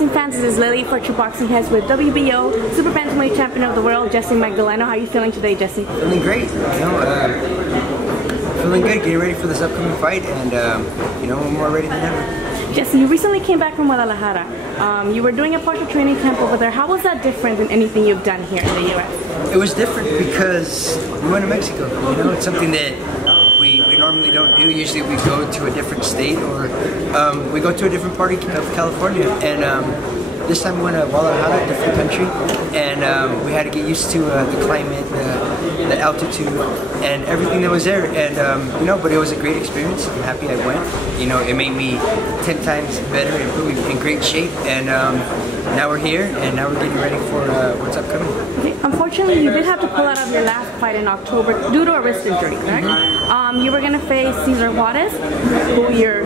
boxing fans, this is Lily for True Boxing Heads with WBO Super Bantamweight Champion of the World, Jessie Magdaleno. How are you feeling today, Jessie? Feeling great, feeling good, getting ready for this upcoming fight, and we're more ready than ever. Jesse, you recently came back from Guadalajara. You were doing a partial training camp over there. How was that different than anything you've done here in the U.S.? It was different because we went to Mexico. It's something that we normally don't do. Usually we go to a different state or we go to a different part of California. And this time we went to Guadalajara, a different country, and we had to get used to the climate, the altitude, and everything that was there. And but it was a great experience. I'm happy I went. It made me 10 times better and put me in great shape. And now we're here, and now we're getting ready for what's upcoming. Okay. Unfortunately, you did have to pull out of your last fight in October due to a wrist injury, correct? You were going to face Cesar Juarez, who your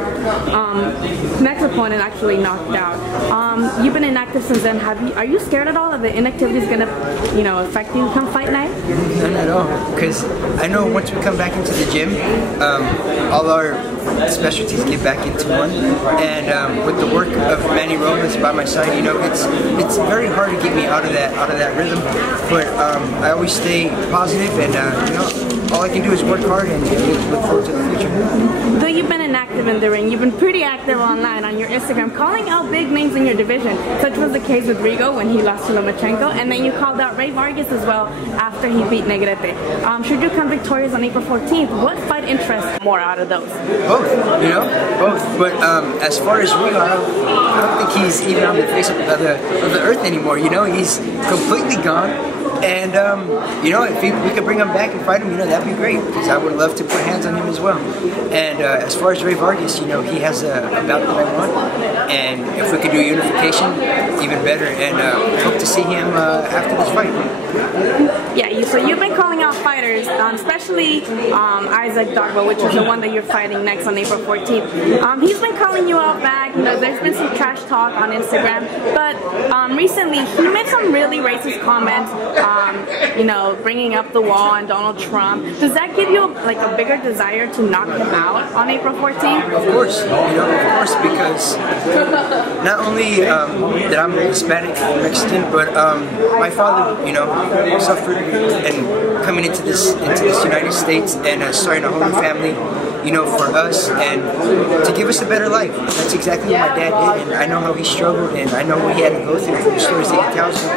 next opponent actually knocked out. You've been inactive since then. Are you scared at all that the inactivity is going to, affect you come fight night? None at all, because I know once we come back into the gym, all our specialties get back into one, and with the work of Manny Robles by my side, it's very hard to get me out of that rhythm. But I always stay positive, and all I can do is work hard and look forward to the future. Though you've been inactive in the ring, you've been pretty active online on your Instagram, calling out big names in your division. Such was the case with Rigo when he lost to Lomachenko, and then you called out Ray Vargas as well after he beat Negrete. Should you come victorious on April 14th, what fight interests more out of those? Both, both. But as far as Rigo, I don't think he's even on the face of the earth anymore. He's completely gone. And if we could bring him back and fight him, that'd be great, because I would love to put hands on him as well. And as far as Ray Vargas, he has a bout that I want, and if we could do unification, even better. And hope to see him after this fight. Yeah, so you've been calling out fighters, especially Isaac Dogboe, which is the one that you're fighting next on April 14th. He's been calling you out back. There's been some trash talk on Instagram, but recently he made some really racist comments. Bringing up the wall on Donald Trump. Does that give you a bigger desire to knock him out on April 14th? Of course, because not only that I'm Hispanic and Mexican, but my father, suffered and coming into this United States and starting a whole new family, for us and to give us a better life. That's exactly what my dad did, and I know how he struggled, and I know what he had to go through, the stories that he tells me.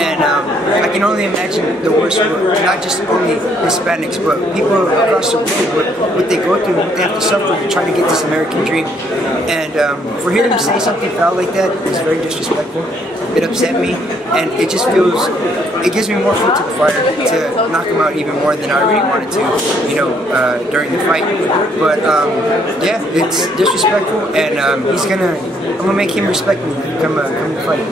And I can only imagine the worst, not just only Hispanics, but people across the world, what they go through, what they have to suffer to try to get this American dream. And for hearing him say something foul like that is very disrespectful. It upset me, and it just it gives me more food to the fire to knock him out even more than I already wanted to, during the fight. But yeah, it's disrespectful, and I'm gonna make him respect me come to fight.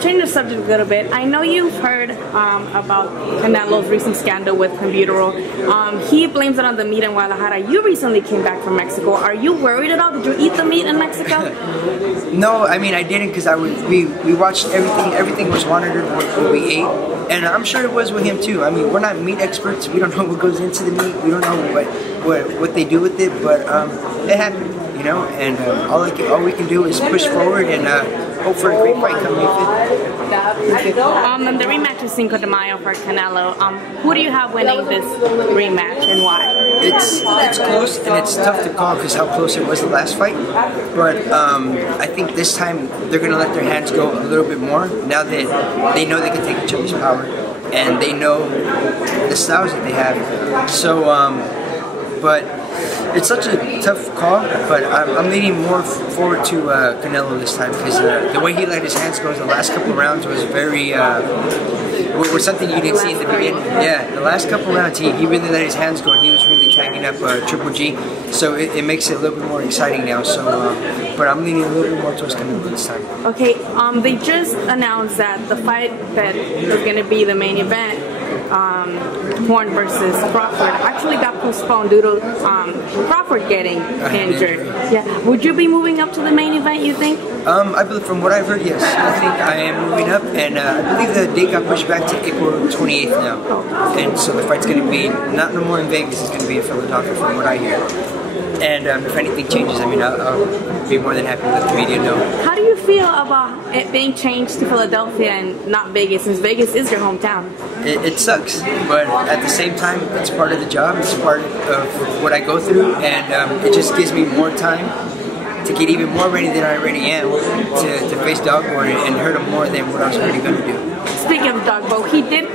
Change the subject a little bit. I know you've heard about Canelo's recent scandal with Combuterol. He blames it on the meat in Guadalajara. You recently came back from Mexico. Are you worried at all? Did you eat the meat in Mexico? No, I mean I didn't, because we watched everything. Everything was monitored what we ate, and I'm sure it was with him too. I mean, we're not meat experts. We don't know what goes into the meat. We don't know what they do with it, but it happened, and all we can do is push forward and hope for a great fight come May 5th. And the rematch is Cinco de Mayo for Canelo. Who do you have winning this rematch, and why? It's close, and it's tough to call because how close it was the last fight. But I think this time they're going to let their hands go a little bit more now that they know they can take each other's power, and they know the styles that they have. So, but it's such a tough call, but I'm leaning more forward to Canelo this time, because the way he let his hands go in the last couple of rounds was very, was something you didn't see in the beginning. Yeah, the last couple of rounds he really let his hands go, and he was really tagging up Triple G, so it makes it a little bit more exciting now. So, but I'm leaning a little bit more towards Canelo this time. Okay, they just announced that the fight that was going to be the main event, Horn versus Crawford, actually got postponed due to Crawford getting injured. Yeah, would you be moving up to the main event, you think? I believe, from what I've heard, yes. I think I am moving up, and I believe the date got pushed back to April 28th now. And so the fight's going to be not no more in Vegas. It's going to be in Philadelphia, from what I hear. And if anything changes, I mean, I'll be more than happy to let the media know. How do you feel about it being changed to Philadelphia and not Vegas, since Vegas is your hometown? It sucks, but at the same time, it's part of the job. It's part of what I go through, and it just gives me more time to get even more ready than I already am to face Dogboe and hurt him more than what I was already going to do. Speaking of Dogboe, he did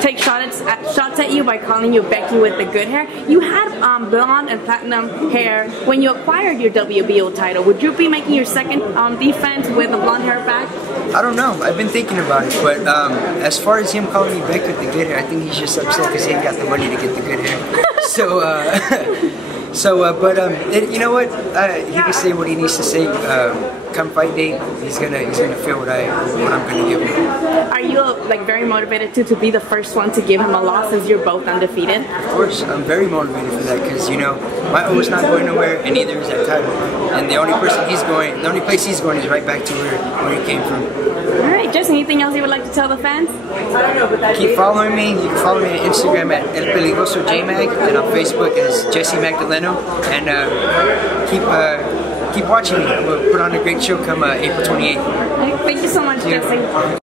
take shots at you by calling you Becky with the good hair. You had blonde and platinum hair when you acquired your WBO title. Would you be making your second defense with the blonde hair back? I don't know. I've been thinking about it, but as far as him calling me Becky with the good hair, I think he's just upset because he ain't got the money to get the good hair. You know what? He can say what he needs to say. Come fight day, he's gonna feel what I'm gonna give him. Are you like very motivated to be the first one to give him a loss, since you're both undefeated? Of course, I'm very motivated for that because my O's not going nowhere, and neither is that title. And the only place he's going is right back to where he came from. All right, Jess, anything else you would like to tell the fans? Keep following me. You can follow me on Instagram at El Peligroso JMag, and on Facebook as Jessie Magdaleno. And keep watching me. We'll put on a great show come April 28th. Thank you so much, Jesse.